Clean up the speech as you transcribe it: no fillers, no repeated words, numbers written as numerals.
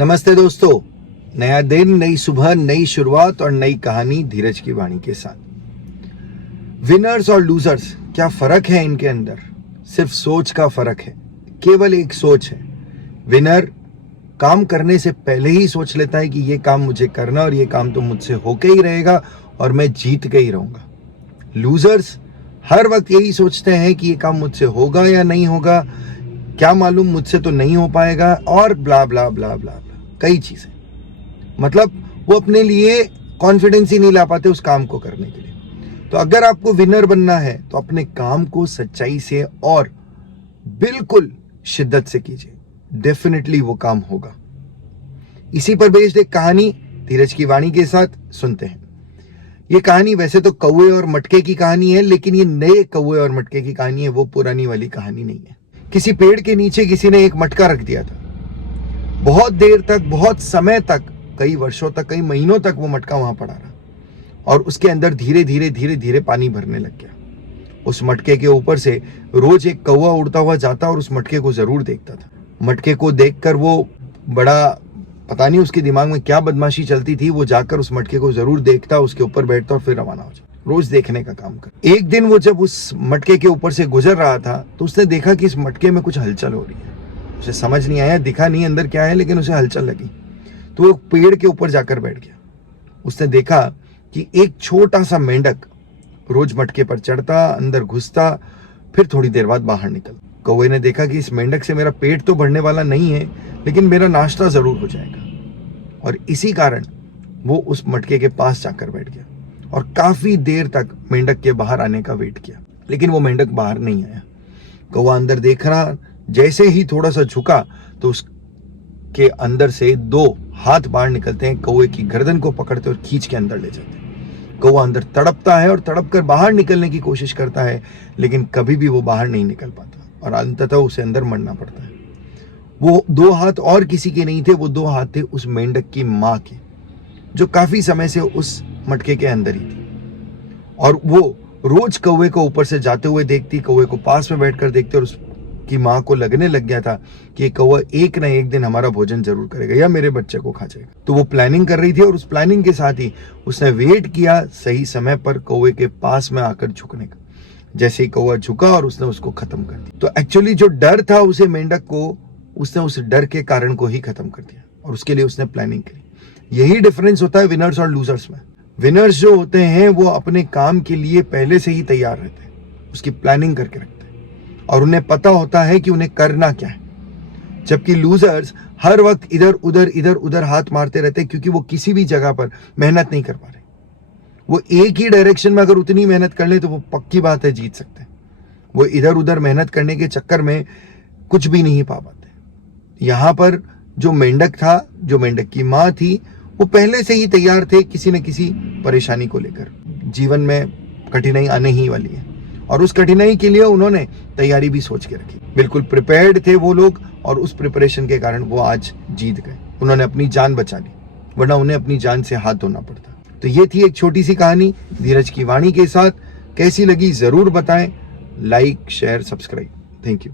नमस्ते दोस्तों, नया दिन, नई सुबह, नई शुरुआत और नई कहानी धीरज की वाणी के साथ। विनर्स और लूजर्स, क्या फर्क है इनके अंदर? सिर्फ सोच का फर्क है, केवल एक सोच है। विनर काम करने से पहले ही सोच लेता है कि ये काम मुझे करना और ये काम तो मुझसे होके ही रहेगा और मैं जीत के ही रहूंगा। लूजर्स हर वक्त यही सोचते हैं कि ये काम मुझसे होगा या नहीं होगा, क्या मालूम, मुझसे तो नहीं हो पाएगा, और ब्ला ब्ला ब्ला ब्ला ब्ला कई चीजें। मतलब वो अपने लिए कॉन्फिडेंस ही नहीं ला पाते उस काम को करने के लिए। तो अगर आपको विनर बनना है तो अपने काम को सच्चाई से और बिल्कुल शिद्दत से कीजिए, डेफिनेटली वो काम होगा। इसी पर बेस्ड एक कहानी धीरज की वाणी के साथ सुनते हैं। ये कहानी वैसे तो कौवे और मटके की कहानी है, लेकिन ये नए कौवे और मटके की कहानी है, वो पुरानी वाली कहानी नहीं है। किसी पेड़ के नीचे किसी ने एक मटका रख दिया था। बहुत देर तक, बहुत समय तक, कई वर्षों तक, कई महीनों तक वो मटका वहां पड़ा रहा और उसके अंदर धीरे धीरे धीरे धीरे पानी भरने लग गया। उस मटके के ऊपर से रोज एक कौवा उड़ता हुआ जाता और उस मटके को जरूर देखता था। मटके को देखकर वो बड़ा, पता नहीं उसके दिमाग में क्या बदमाशी चलती थी, वो जाकर उस मटके को जरूर देखता, उसके ऊपर बैठता और फिर रवाना हो जाता, रोज देखने का काम कर। एक दिन वो जब उस मटके के ऊपर से गुजर रहा था तो उसने देखा कि इस मटके में कुछ हलचल हो रही है। उसे समझ नहीं आया, दिखा नहीं अंदर क्या है, लेकिन उसे हलचल लगी तो वो पेड़ के ऊपर जाकर बैठ गया। उसने देखा कि एक छोटा सा मेंढक रोज मटके पर चढ़ता, अंदर घुसता, फिर थोड़ी देर बाद बाहर निकलता। कौवे ने देखा कि इस मेंढक से मेरा पेट तो भरने वाला नहीं है, लेकिन मेरा नाश्ता जरूर हो जाएगा, और इसी कारण वो उस मटके के पास जाकर बैठ गया और काफी देर तक मेंढक के बाहर आने का वेट किया, लेकिन वो मेंढक बाहर नहीं आया। कौवा अंदर देख रहा, जैसे ही थोड़ा सा झुका तो उसके अंदर से दो हाथ बाहर निकलते हैं, कौवे की गर्दन को पकड़ते और खींच के अंदर ले जाते हैं। कौवा अंदर तड़पता है और तड़प कर बाहर निकलने की कोशिश करता है, लेकिन कभी भी वो बाहर नहीं निकल पाता और अंततः उसे अंदर मरना पड़ता है। वो दो हाथ और किसी के नहीं थे, वो दो हाथ थे उस मेंढक की माँ के, जो काफी समय से उस मटके के अंदर ही थी। और वो रोज कौवे को ऊपर से जाते हुए देखती, कौवे को पास में बैठकर देखती, और उसकी माँ को लगने लग गया था कि ये कौवा एक ना एक दिन हमारा भोजन जरूर करेगा या मेरे बच्चे को खा जाएगा। तो वो प्लानिंग कर रही थी और उस प्लानिंग के साथ ही उसने वेट किया सही समय पर कौवे के पास में आकर झुकने का। जैसे ही कौवा झुका और उसने उसको खत्म कर दिया। तो एक्चुअली जो डर था उसे मेंढक को, उसने उस डर के कारण को ही खत्म कर दिया और उसके लिए उसने प्लानिंग करी। यही डिफरेंस होता है विनर्स और लूजर्स में। विनर्स जो होते हैं वो अपने काम के लिए पहले से ही तैयार रहते हैं, उसकी प्लानिंग करके रखते हैं और उन्हें पता होता है कि उन्हें करना क्या है। जबकि लूजर्स हर वक्त इधर उधर हाथ मारते रहते हैं, क्योंकि वो किसी भी जगह पर मेहनत नहीं कर पा रहे। वो एक ही डायरेक्शन में अगर उतनी मेहनत कर ले तो वो पक्की बात है जीत सकते हैं। वो इधर उधर मेहनत करने के चक्कर में कुछ भी नहीं पा पाते। यहां पर जो मेंढक था, जो मेंढक की माँ थी, वो पहले से ही तैयार थे किसी न किसी परेशानी को लेकर। जीवन में कठिनाई आने ही वाली है और उस कठिनाई के लिए उन्होंने तैयारी भी सोच के रखी। बिल्कुल प्रिपेयर्ड थे वो लोग और उस प्रिपरेशन के कारण वो आज जीत गए। उन्होंने अपनी जान बचा ली, वरना उन्हें अपनी जान से हाथ धोना पड़ता। तो ये थी एक छोटी सी कहानी धीरज की वाणी के साथ। कैसी लगी जरूर बताएं। Like, share, subscribe. Thank you.